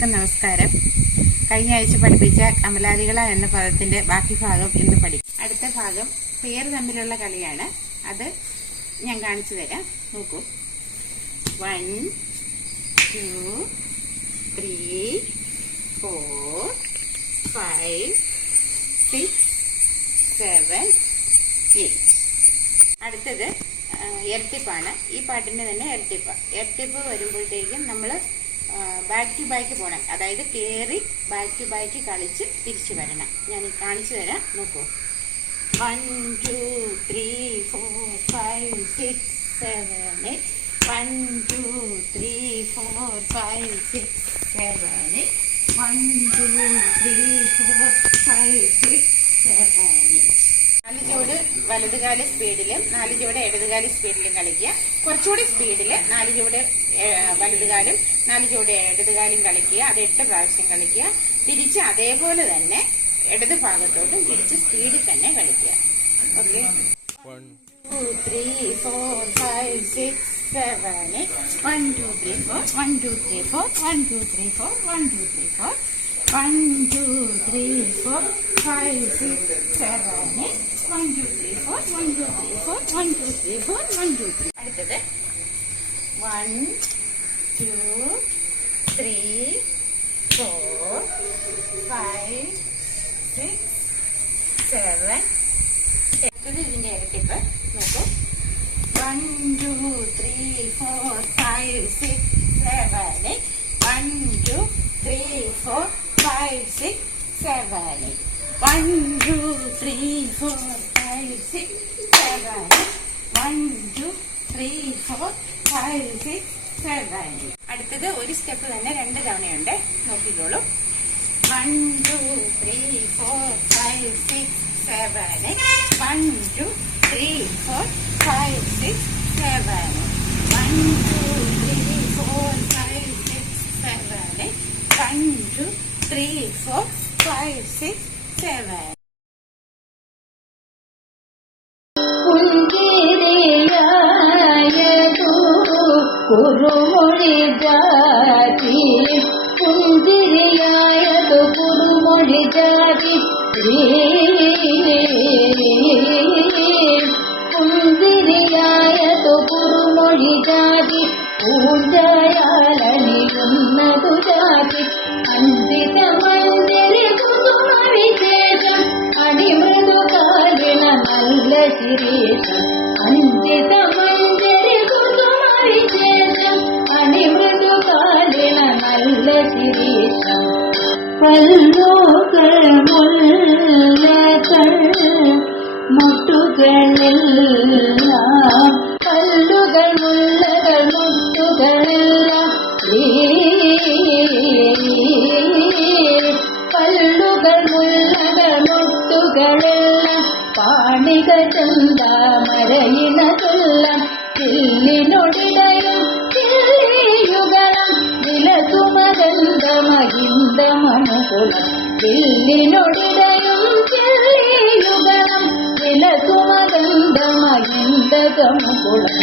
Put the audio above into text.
എല്ലാവർക്കും നമസ്കാരം. കഴിഞ്ഞ ആഴ്ച പഠിപ്പിച്ച കമലാദികള എന്ന പദത്തിന്റെ ബാക്കി ഭാഗം ഇന്ന് പഠിക്കും. അടുത്ത ഭാഗം പേര് തമ്മിലുള്ള കളിയാണ്. അത് ഞാൻ കാണിച്ചു തരാം. നോക്കൂ. 1 2 3 4 5 6 7 8. അടുത്തത് ഇരട്ടിപ്പാണ്. ഈ പാട്ടിന്റെ തന്നെ ഇരട്ടിപ്പ് വരുമ്പോഴത്തേക്കും നമ്മൾ ബാക്ക് ടു ബാക്ക് പോകണം. അതായത് കയറി ബാക്ക് ടു ബാക്ക് കളിച്ച് തിരിച്ചു വരണം. ഞാൻ കാണിച്ചു തരാം. നോക്കൂ. 1 2 3 4 5 6 7 8. 1 2 3 4 5 6 7 8. 1 2 3 4 5 6 7 8. 4 ജോഡ് വലതുകാല സ്പീഡിലും 4 ജോഡ് ഇടതുകാല സ്പീഡിലും കളിക്കുക. കുറച്ചുകൂടി സ്പീഡിൽ 4 ജോഡ് വലതുകാലും 4 ജോഡ് ഇടതുകാലും കളിക്കുക. അത് 8 പ്രാവശ്യം കളിക്കുക. തിരിച്ച് അതേപോലെ തന്നെ ഇടത് ഭാഗത്തോട്ടും തിരിച്ച് സ്പീഡിൽ തന്നെ കളിക്കുക. ഓക്കെ. 1 2 3 4 5 6 7 8. 1 2 3 4 1 2 3 4 1 2 3 4 1 2 3 4 1 2 3 4 5 6 7 8. 1 2 3 4 1 2 3 4 1 2 3 4 1 2 3. അടുത്തത് 1 2 3 4 5 6 7. അടുത്തത് ഇതിന്റെ ഇരട്ടിപ്പ്. നോക്കൂ. 1 2 3 4 5 6 7 8. 1 2 3 4 5 6 7 8. 1 2 3 4 5 6 7 8. 1 2 3 4 5 6 7 8. അടുത്തത് ഒരു സ്റ്റെപ്പ് തന്നെ 2 തവണയുണ്ട്. നോക്കിക്കോളൂ. 1 2 3 4 5 6 7 8. 1 2 3 4 5 6 7 8. 1 2 3 4 5 6 7 8. 1 2 3 4 5 6 7. കുറുമൊഴി ജാതി പുഞ്ചിരിയായതു കുറുമൊഴി ജാതി പുഞ്ചിരിയായതു കുറുമൊഴി ജാതി പൂജയാലണിയുന്നതു ജാതി അന്തിത മഞ്ജരി കുസുമ വിശേഷം അടിമൃദുകാലിന നല്ല ശിരീഷം അന്തിത മഞ്ജരി കുസുമ വിശേഷം അടിമൃദുകാലിന നല്ല ശിരീഷം പല്ലുകൾ മുല്ലകൾ മുട്ടുകളെല്ലാം പല്ലുകൾ മുല്ലകൾ മുട്ടുകളെല്ലാം പല്ലുകൾ മുല്ലകൾ മുട്ടുകളെല്ലാം പാണിക ചന്താമരയിനതെല്ലാം ചില്ലിനൊടിടയും ചില്ലിയുഗളം വിലസുമഗന്ധമഹിന്ദമനുകുലം ചില്ലിനൊടിടയും ചില്ലിയുഗളം വിലസുമഗന്ധമഹിന്ദകമുകുലം.